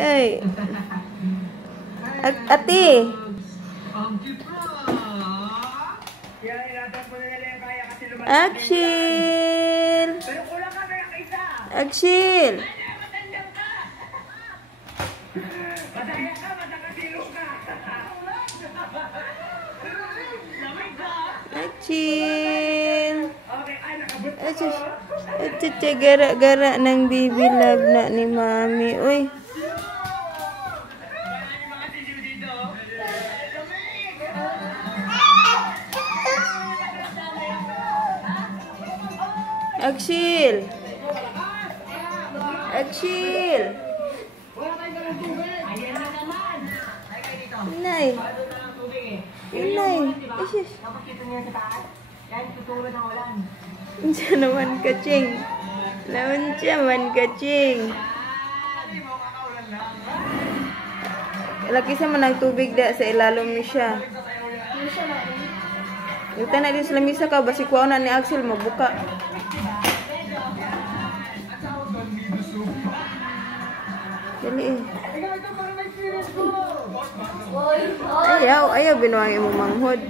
Ay. Ate. Axel. Axel. Axel. Ito gara-gara ng baby love na ni Mami. Uy. Axel. Axel. Inay. Inay. Isis. Unsa naman kaching. Lawan siya man kaching. Laki sa man ang tubig da sa ilalom ni siya. Yung na din sa lamisa ka, basi kuha na ni Axel mabuka. Dali eh. Ayaw binuang mo manghod.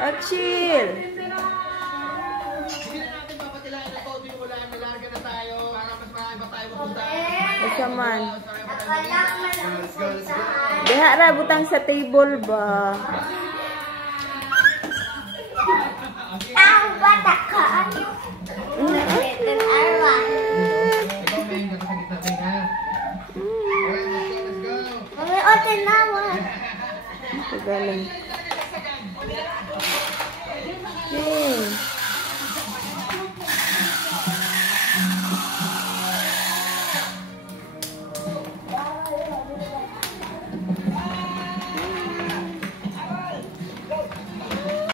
Axel. Asa man? Diha ra butang sa table ba?